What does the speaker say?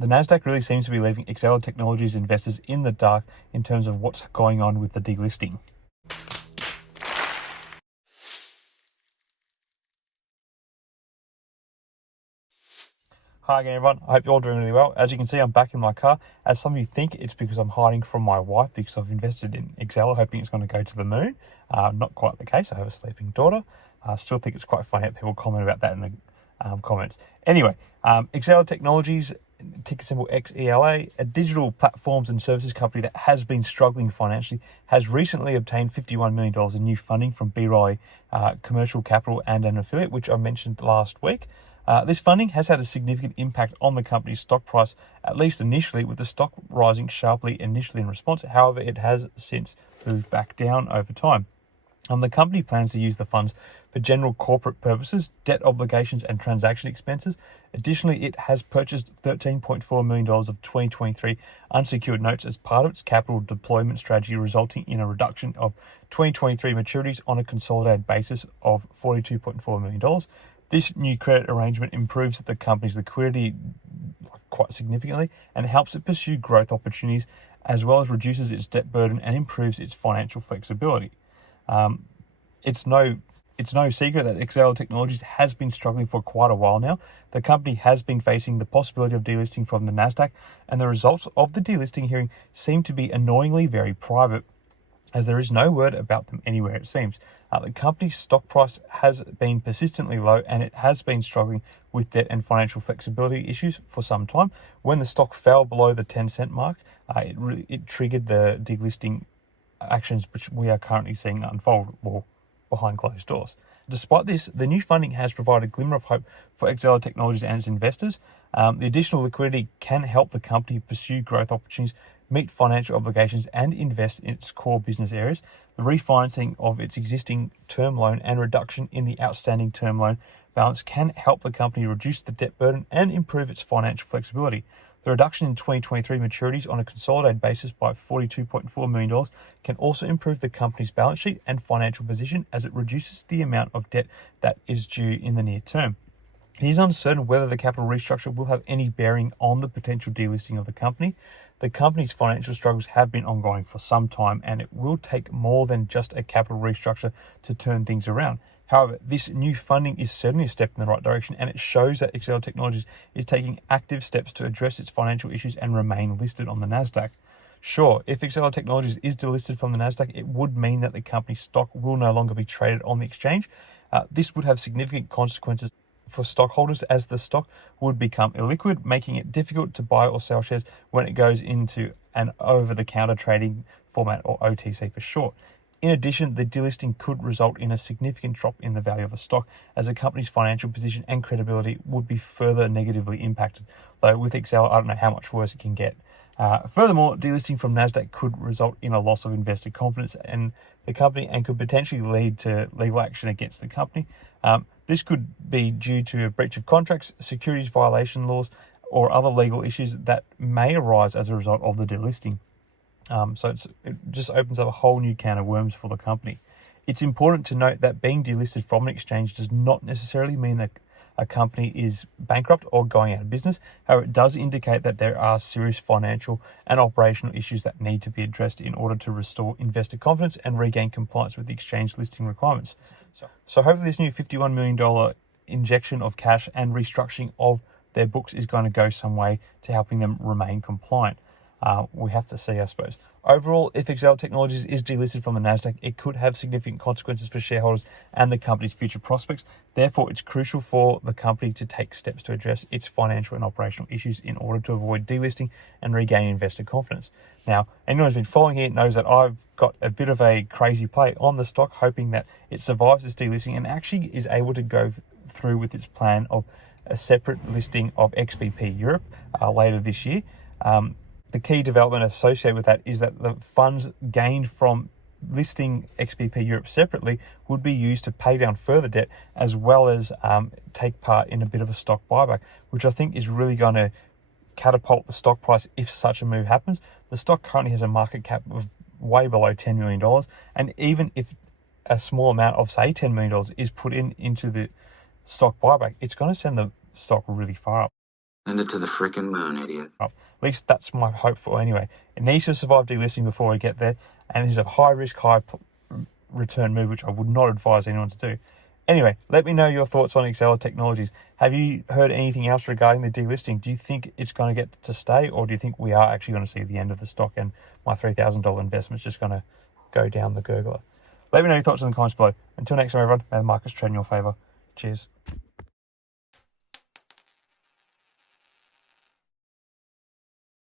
The Nasdaq really seems to be leaving XELA Technologies investors in the dark in terms of what's going on with the delisting. Hi again, everyone. I hope you're all doing really well. As you can see, I'm back in my car. As some of you think, it's because I'm hiding from my wife because I've invested in Exela, hoping it's going to go to the moon. Not quite the case. I have a sleeping daughter. I still think it's quite funny that people comment about that in the comments. Anyway, Exela Technologies, ticker symbol XELA, a digital platforms and services company that has been struggling financially, has recently obtained $51 million in new funding from B. Riley Commercial Capital and an affiliate, which I mentioned last week. This funding has had a significant impact on the company's stock price, at least initially, with the stock rising sharply initially in response. However, it has since moved back down over time. The company plans to use the funds for general corporate purposes, debt obligations and transaction expenses. Additionally, it has purchased $13.4 million of 2023 unsecured notes as part of its capital deployment strategy, resulting in a reduction of 2023 maturities on a consolidated basis of $42.4 million. This new credit arrangement improves the company's liquidity quite significantly and helps it pursue growth opportunities, as well as reduces its debt burden and improves its financial flexibility. It's no secret that XELA Technologies has been struggling for quite a while now. The company has been facing the possibility of delisting from the Nasdaq, and the results of the delisting hearing seem to be annoyingly very private, as there is no word about them anywhere, it seems. The company's stock price has been persistently low, and it has been struggling with debt and financial flexibility issues for some time. When the stock fell below the 10-cent mark, it triggered the delisting actions which we are currently seeing unfold behind closed doors. Despite this, the new funding has provided a glimmer of hope for Exela Technologies and its investors. The additional liquidity can help the company pursue growth opportunities, meet financial obligations, and invest in its core business areas. The refinancing of its existing term loan and reduction in the outstanding term loan balance can help the company reduce the debt burden and improve its financial flexibility. The reduction in 2023 maturities on a consolidated basis by $42.4 million can also improve the company's balance sheet and financial position, as it reduces the amount of debt that is due in the near term. It is uncertain whether the capital restructure will have any bearing on the potential delisting of the company. The company's financial struggles have been ongoing for some time, and it will take more than just a capital restructure to turn things around. However, this new funding is certainly a step in the right direction, and it shows that Exela Technologies is taking active steps to address its financial issues and remain listed on the Nasdaq. Sure, if Exela Technologies is delisted from the Nasdaq, it would mean that the company's stock will no longer be traded on the exchange. This would have significant consequences for stockholders, as the stock would become illiquid, making it difficult to buy or sell shares when it goes into an over-the-counter trading format, or OTC for short. In addition, the delisting could result in a significant drop in the value of the stock, as the company's financial position and credibility would be further negatively impacted. Though with Exela, I don't know how much worse it can get. Furthermore, delisting from Nasdaq could result in a loss of investor confidence in the company and could potentially lead to legal action against the company. This could be due to a breach of contracts, securities violation laws, or other legal issues that may arise as a result of the delisting. So it just opens up a whole new can of worms for the company. It's important to note that being delisted from an exchange does not necessarily mean that a company is bankrupt or going out of business. However, it does indicate that there are serious financial and operational issues that need to be addressed in order to restore investor confidence and regain compliance with the exchange listing requirements. So hopefully this new $51 million injection of cash and restructuring of their books is going to go some way to helping them remain compliant. We have to see, I suppose. Overall, if Exela Technologies is delisted from the Nasdaq, it could have significant consequences for shareholders and the company's future prospects. Therefore, it's crucial for the company to take steps to address its financial and operational issues in order to avoid delisting and regain investor confidence. Now, anyone who's been following here knows that I've got a bit of a crazy play on the stock, hoping that it survives this delisting and actually is able to go through with its plan of a separate listing of XBP Europe later this year. The key development associated with that is that the funds gained from listing XBP Europe separately would be used to pay down further debt, as well as take part in a bit of a stock buyback, which I think is really going to catapult the stock price if such a move happens. The stock currently has a market cap of way below $10 million, and even if a small amount of, say, $10 million is put into the stock buyback, it's going to send the stock really far up. Send it to the frickin' moon, idiot. At least that's my hope for anyway. It needs to survive delisting before we get there, and this is a high risk, high return move, which I would not advise anyone to do. Anyway, let me know your thoughts on XELA Technologies. Have you heard anything else regarding the delisting? Do you think it's going to get to stay, or do you think we are actually going to see the end of the stock and my $3,000 investment is just going to go down the gurgler? Let me know your thoughts in the comments below. Until next time, everyone, may the markets trade in your favour. Cheers.